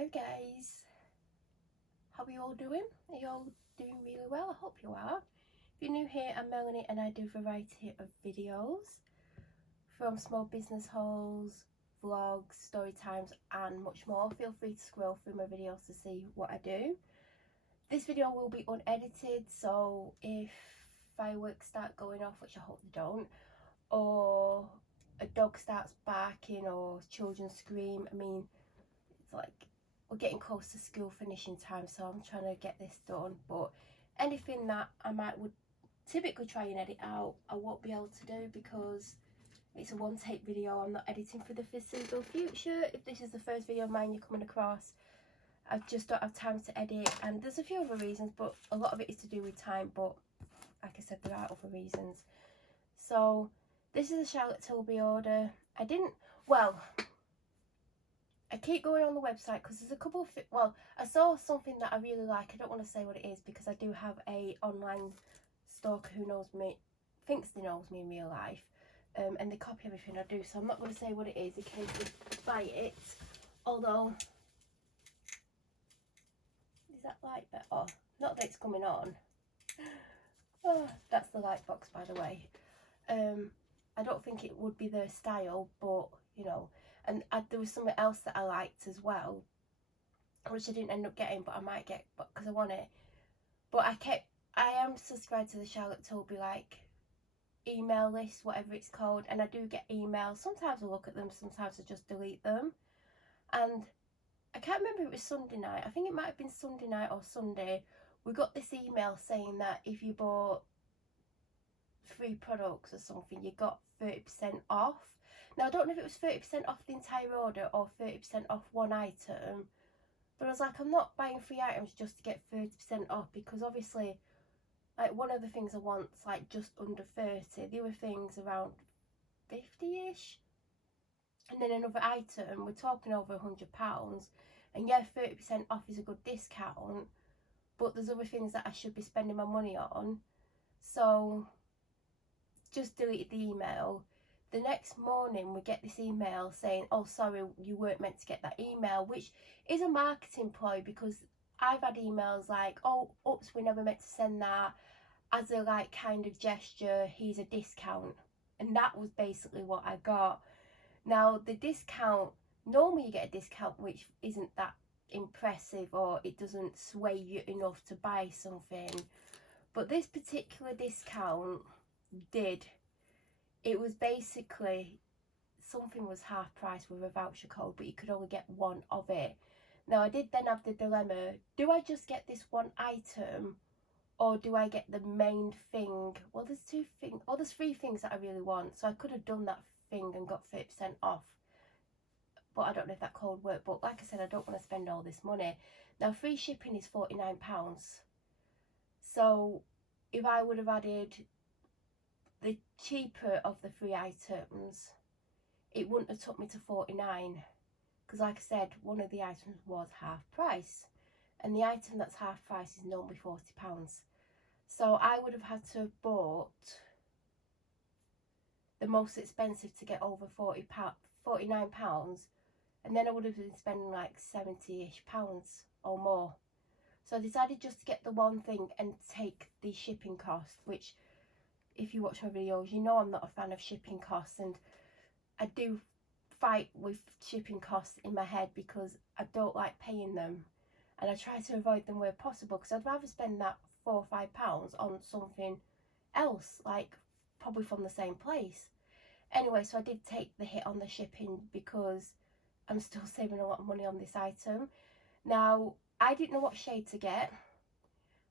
Hello guys, how are you all doing? Are you all doing really well? I hope you are. If you're new here, I'm Melanie and I do a variety of videos from small business hauls, vlogs, story times and much more. Feel free to scroll through my videos to see what I do. This video will be unedited, so if fireworks start going off, which I hope they don't, or a dog starts barking or children scream, I mean, it's like we're getting close to school finishing time, so I'm trying to get this done. But anything that I would typically try and edit out, I won't be able to do because it's a one take video. I'm not editing for the foreseeable future. If this is the first video of mine you're coming across, I just don't have time to edit, and there's a few other reasons, but a lot of it is to do with time. But like I said, there are other reasons. So this is a Charlotte Tilbury order. I keep going on the website because there's a couple of, I saw something that I really like. I don't want to say what it is because I do have a online stalker who knows me, thinks they knows me in real life, and they copy everything I do, so I'm not going to say what it is in case you buy it. Although, is that light better? Oh, not that it's coming on. Oh, that's the light box, by the way. I don't think it would be their style, but you know. And there was something else that I liked as well, which I didn't end up getting, but I might get because I want it. But I am subscribed to the Charlotte Tilbury like email list, whatever it's called, and I do get emails. Sometimes I look at them, sometimes I just delete them. And I can't remember if it was Sunday night. I think it might have been Sunday night or Sunday. We got this email saying that if you bought 3 products or something, you got 30% off. Now, I don't know if it was 30% off the entire order or 30% off one item, but I was like, I'm not buying 3 items just to get 30% off, because obviously, like, one of the things I want's like just under 30, the other thing's around 50-ish, and then another item, we're talking over £100, and yeah, 30% off is a good discount, but there's other things that I should be spending my money on, so just deleted the email. The next morning we get this email saying, oh sorry, you weren't meant to get that email, which is a marketing ploy, because I've had emails like, oh oops, we never meant to send that, as a like kind of gesture, here's a discount. And that was basically what I got. Now the discount, normally you get a discount which isn't that impressive, or it doesn't sway you enough to buy something, but this particular discount did. It was basically, something was half price with a voucher code, but you could only get one of it. Now I did then have the dilemma, do I just get this one item, or do I get the main thing? Well, there's 2 things, well there's 3 things that I really want, so I could have done that thing and got 30% off, but I don't know if that code worked. But like I said, I don't want to spend all this money. Now free shipping is £49, so if I would have added the cheaper of the 3 items, it wouldn't have took me to 49, because like I said, one of the items was half price, and the item that's half price is normally £40. So I would have had to have bought the most expensive to get over £49, and then I would have been spending like £70-ish or more. So I decided just to get the one thing and take the shipping cost, which, if you watch my videos, you know I'm not a fan of shipping costs, and I do fight with shipping costs in my head because I don't like paying them, and I try to avoid them where possible, because I'd rather spend that £4 or £5 on something else, like probably from the same place. Anyway, so I did take the hit on the shipping because I'm still saving a lot of money on this item. Now, I didn't know what shade to get,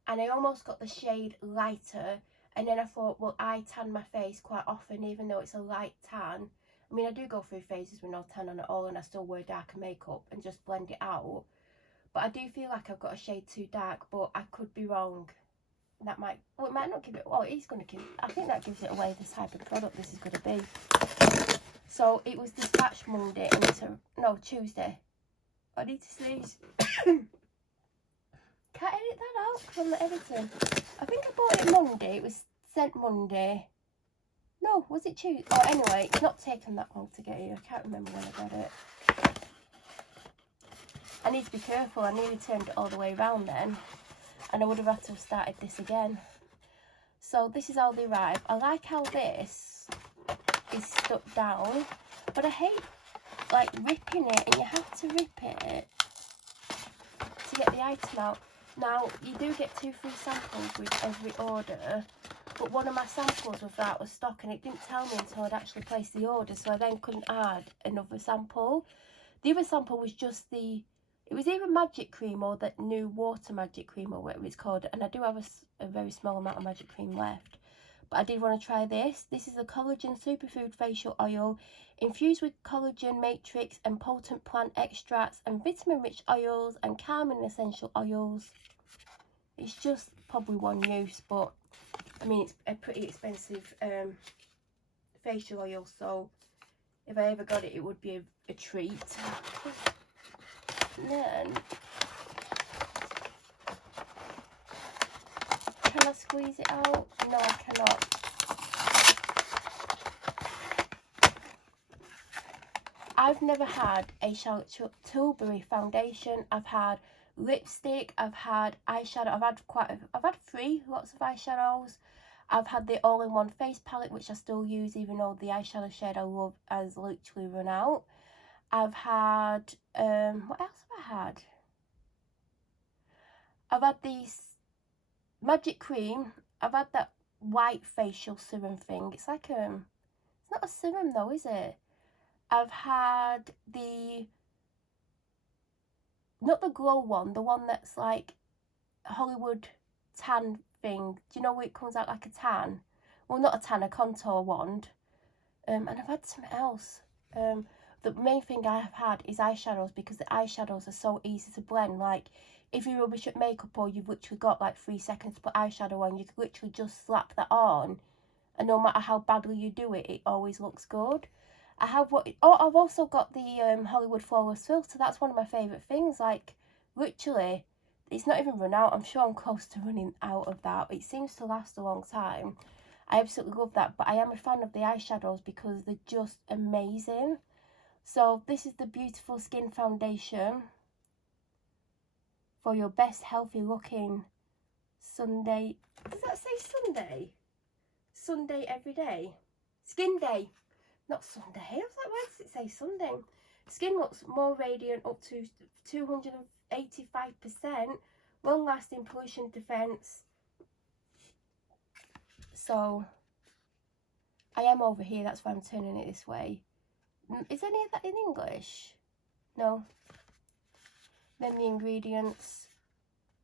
and I almost got the shade lighter. And then I thought, well, I tan my face quite often, even though it's a light tan. I mean, I do go through phases with no tan on at all, and I still wear darker makeup and just blend it out. But I do feel like I've got a shade too dark, but I could be wrong. That might, well, it might not give it, well, it is going to give, I think that gives it away the type of product this is going to be. So it was dispatched Monday, and it's Tuesday. I need to sneeze. Can't edit that out from the editing. I think I bought it Monday. It was sent Monday. No, was it Tuesday? Oh, anyway, it's not taken that long to get here. I can't remember when I got it. I need to be careful. I nearly turned it all the way around then, and I would have had to have started this again. So this is how they arrive. I like how this is stuck down, but I hate like ripping it, and you have to rip it to get the item out. Now you do get 2 free samples with every order, but one of my samples was out of stock, and it didn't tell me until I'd actually placed the order, so I then couldn't add another sample. The other sample was just it was either magic cream or that new water magic cream or whatever it's called, and I do have a very small amount of magic cream left. But I did want to try this. This is a collagen superfood facial oil infused with collagen matrix and potent plant extracts and vitamin rich oils and calming essential oils. It's just probably one use, but I mean it's a pretty expensive facial oil, so if I ever got it, it would be a treat. And then, can I squeeze it out? No, I cannot. I've never had a Charlotte Tilbury foundation. I've had lipstick, I've had eyeshadow, I've had 3 lots of eyeshadows. I've had the all-in-one face palette, which I still use, even though the eyeshadow shade I love has literally run out. I've had, what else have I had? I've had these magic cream. I've had that white facial serum thing. It's like, it's not a serum though, is it? I've had not the glow one, the one that's like Hollywood tan thing. Do you know where it comes out like a tan? Well, not a tan, a contour wand. And I've had something else. The main thing I have had is eyeshadows, because the eyeshadows are so easy to blend. Like, if you're rubbish at makeup or you've literally got like 3 seconds to put eyeshadow on, you can literally just slap that on, and no matter how badly you do it, it always looks good. I've also got the Hollywood Flawless Filter. That's one of my favourite things. Like, literally, it's not even run out. I'm sure I'm close to running out of that. It seems to last a long time. I absolutely love that, but I am a fan of the eyeshadows because they're just amazing. So this is the Beautiful Skin Foundation for your best healthy looking Sunday. Does that say Sunday? Sunday every day? Skin day. Not Sunday. I was like, why does it say Sunday? Skin looks more radiant, up to 285%. Long lasting pollution defense. So I am over here, that's why I'm turning it this way. Is any of that in English? No. Then the ingredients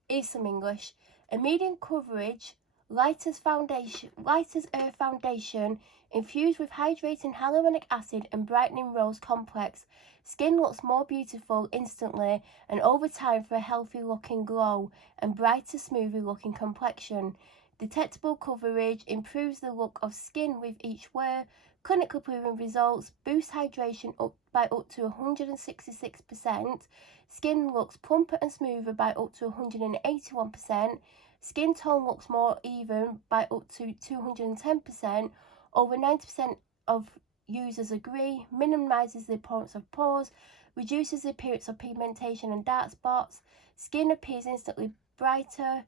is some English. A medium coverage Lighter's Earth Foundation infused with hydrating hyaluronic acid and brightening rose complex. Skin looks more beautiful instantly and over time for a healthy looking glow and brighter, smoother looking complexion. Detectable coverage improves the look of skin with each wear. Clinically proven results boost hydration by up to 166%. Skin looks plumper and smoother by up to 181%. Skin tone looks more even by up to 210%. Over 90% of users agree. Minimises the appearance of pores. Reduces the appearance of pigmentation and dark spots. Skin appears instantly brighter.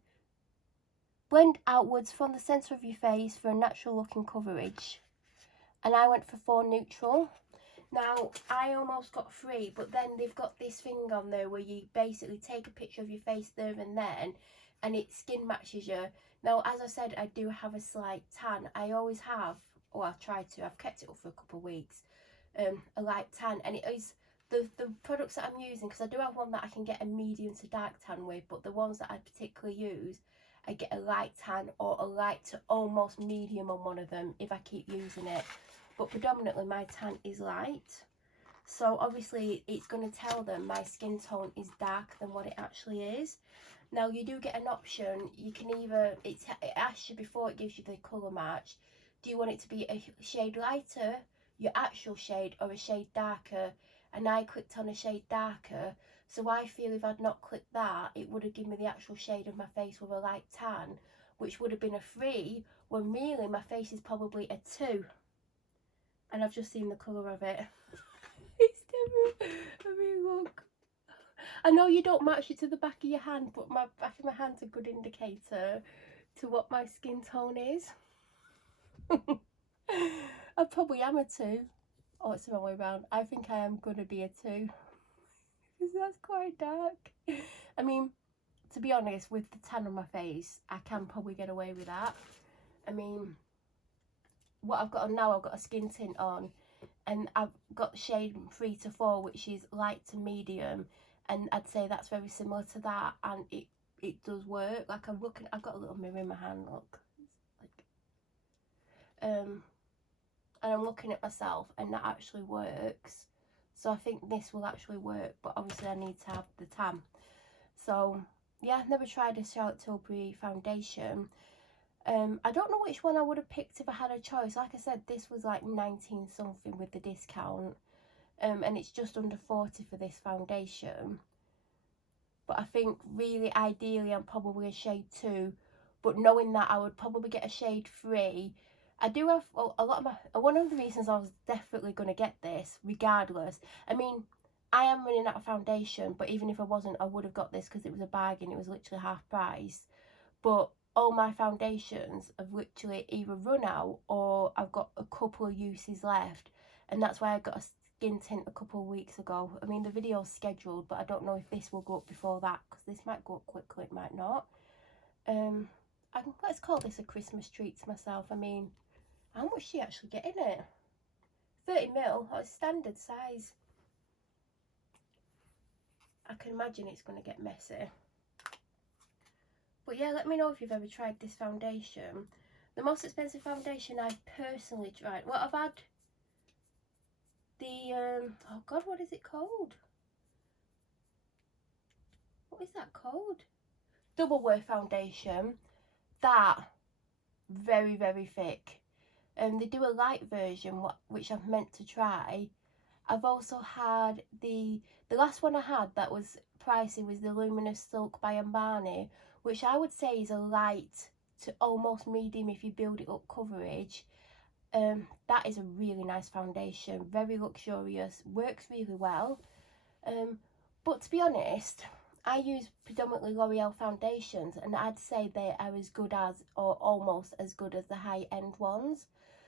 Blend outwards from the centre of your face for a natural looking coverage. And I went for 4 neutral. Now, I almost got 3, but then they've got this thing on there where you basically take a picture of your face there and then, and it skin matches you. Now, as I said, I do have a slight tan. I always have, or I've tried to, I've kept it up for a couple of weeks, a light tan. And it is the products that I'm using, because I do have one that I can get a medium to dark tan with, but the ones that I particularly use, I get a light tan or a light to almost medium on one of them if I keep using it. But predominantly my tan is light, so obviously it's going to tell them my skin tone is darker than what it actually is. Now you do get an option. You can either, it asks you before it gives you the colour match, do you want it to be a shade lighter, your actual shade, or a shade darker? And I clicked on a shade darker, so I feel if I'd not clicked that, it would have given me the actual shade of my face with a light tan, which would have been a 3, when really my face is probably a 2. And I've just seen the colour of it. It's terrible. I mean, look. I know you don't match it to the back of your hand, but my back of my hand's a good indicator to what my skin tone is. I probably am a 2. Oh, it's the wrong way around. I think I am going to be a 2. Because that's quite dark. I mean, to be honest, with the tan on my face, I can probably get away with that. I mean, what I've got on now, I've got a skin tint on, and I've got the shade 3 to 4, which is light to medium, and I'd say that's very similar to that, and it does work. Like, I'm looking, I've got a little mirror in my hand, look, like, and I'm looking at myself, and that actually works. So I think this will actually work, but obviously I need to have the tan. So yeah, I've never tried a Charlotte Tilbury foundation. I don't know which one I would have picked if I had a choice. Like I said, this was like 19 something with the discount, and it's just under 40 for this foundation. But I think really ideally I'm probably a shade 2, but knowing that I would probably get a shade 3. I do have a lot of my, one of the reasons I was definitely going to get this regardless, I mean, I am running out of foundation, but even if I wasn't, I would have got this because it was a bargain. It was literally half price. But all my foundations have literally either run out or I've got a couple of uses left, and that's why I got a skin tint a couple of weeks ago. I mean, the video's scheduled, but I don't know if this will go up before that, because this might go up quickly, it might not. Let's call this a Christmas treat to myself. I mean, how much do you actually get in it? 30ml, that's standard size. I can imagine it's going to get messy. But yeah, let me know if you've ever tried this foundation. The most expensive foundation I've personally tried. Well, I've had the, oh God, what is it called? What is that called? Double Wear foundation. That, very, very thick. They do a light version, which I've meant to try. I've also had the last one I had that was pricey was the Luminous Silk by Armani, which I would say is a light to almost medium if you build it up coverage. That is a really nice foundation, very luxurious, works really well. But to be honest, I use predominantly L'Oreal foundations, and I'd say they are as good as, or almost as good as, the high-end ones.